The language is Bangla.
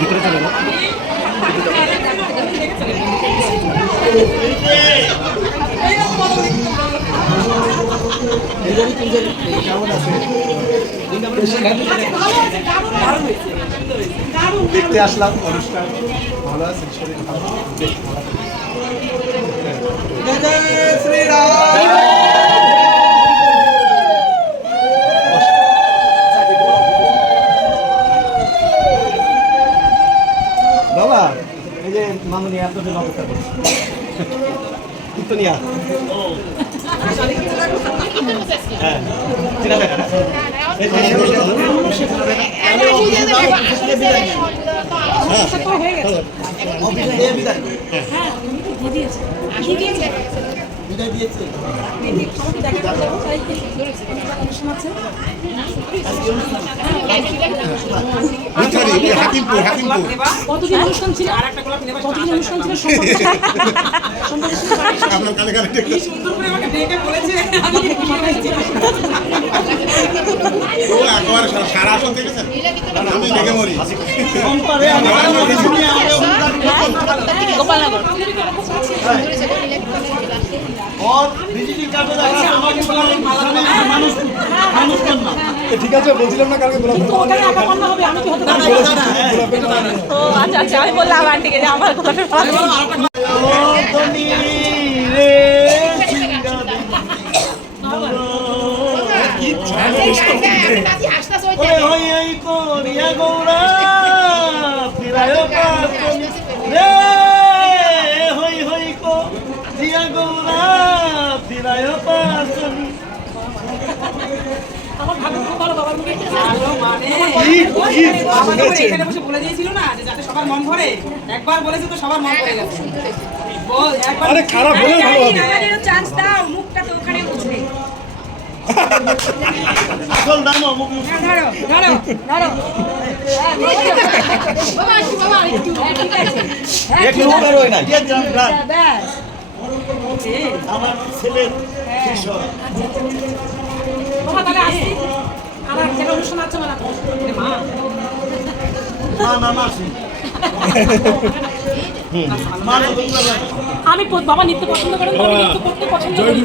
ভিতরে চলে না দেখতে আসলাম অনুষ্ঠান ভালো আছে শরীর ভালো শ্রীরাম বাবা এই যে মামুনি আপনাদের অপেক্ষা করছে কীর্তনিয়া হ্যাঁ চিনা দেখা না বিদায় দিয়েছে কতদিন অনুষ্ঠান ছিল কতদিন অনুষ্ঠান ছিল সারা আসন দেখেছেন আমি দেখে মরি গোপালনগর ঠিক আছে বলছিলাম না কালকে আচ্ছা আচ্ছা আমি বললাম আন্টিকে যে আমার গোলাপের এখানে বসে বলে দিয়েছিল না যে যাতে সবার মন ভরে একবার বলেছে তো সবার মন ভরে গেছে বল একবার আরে খারাপ হলে ভালো হবে আমাদের চান্স দাও মুখটা তো ওখানে বুঝবে আসল দাম মুখ ধরো ধরো ধরো বাবা একটু ঠিক আছে একটু উপরে রই না ব্যাস আমার ছেলে কিশোর বাবা তাহলে আসি আমার একটা অনুষ্ঠান আছে না মা না মাসি আমি বাবা নৃত্য পছন্দ করেন, আমি নৃত্য করতে পছন্দ করি।